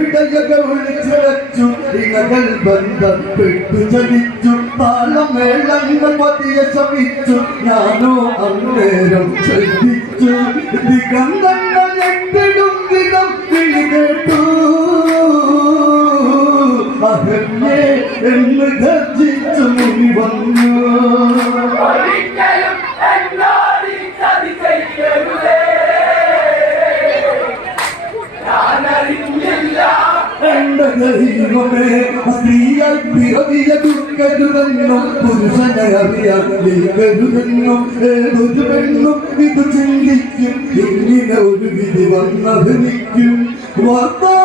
ഇടയകൾ വിളിച്ചിളച്ചു ഇണകൾ ബന്ധപ്പെട്ടു ചലിച്ചു താളമേളങ്ങൾ പതിയെ ശമിച്ചു. ഞാനോ അന്നേരം ശ്രദ്ധിച്ചു. ദിഗന്ധങ്ങൾ എട്ടിടും വിധം വിളി കേട്ടു. അഹന്യേ എന്ന് ഗർജിച്ചു വന്നു ഒരിക്കലും എന്നോട് ഈ ചതി ചെയ്യരുതേ. ഞാനറിഞ്ഞില്ല എന്റെ ദൈവമേ സ്ത്രീകൾ പിറവിയ ദുഃഖരുതെന്നും പുരുഷനെ അറിയാൻ കരുതെന്നും ഏതൊരു പെണ്ണും ഇത് ചിന്തിക്കും. ഒരു വിധി വന്നഭിനിക്കും. വർത്താവാണെന്ന്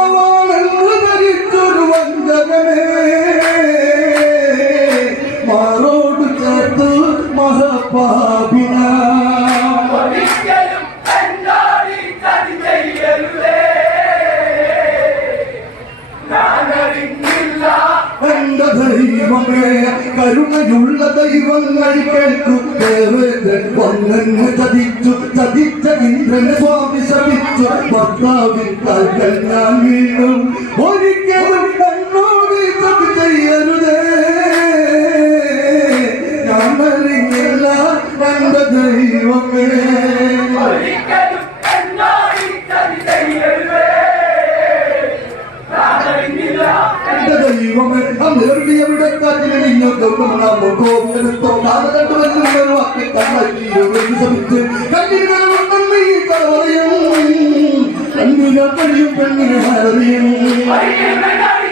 ദൈവമേ കരുണയുള്ള ദൈവങ്ങൾ ദേവേന്ദ്രൻ വന്നെന്ന് ചതിച്ചു. ചതിച്ച ഇന്ദ്രനെ സ്വാമി ശപിച്ചു. ഭർത്താവിൻ കാൽക്കൽ ഞാൻ വീണു. ഒരിക്കലും ഈ ചതി ചെയ്യരുതേ. അറിഞ്ഞില്ല എന്റെ ദൈവമേ. ഒരിക്കലും ഈ ചതി.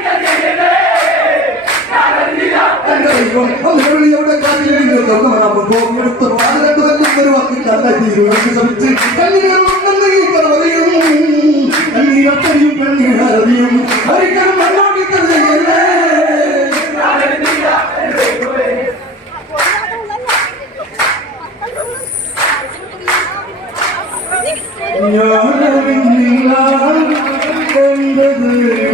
ചതി ചെയ്യരുതേ. ഞാനറിഞ്ഞില്ല എന്റെ ദൈവം അന്നേരുടെ എവിടെ കാറ്റിലിഞ്ഞു ഗൗതമനാമോ കോവിലെടുത്തോ കാലഘട്ട വരുന്നൊരു വാക്കി കണ്ണീര് ശ്രമിച്ച് കണ്ണീരുണ്ടെന്ന് ഈ nhớ đến mình là em với người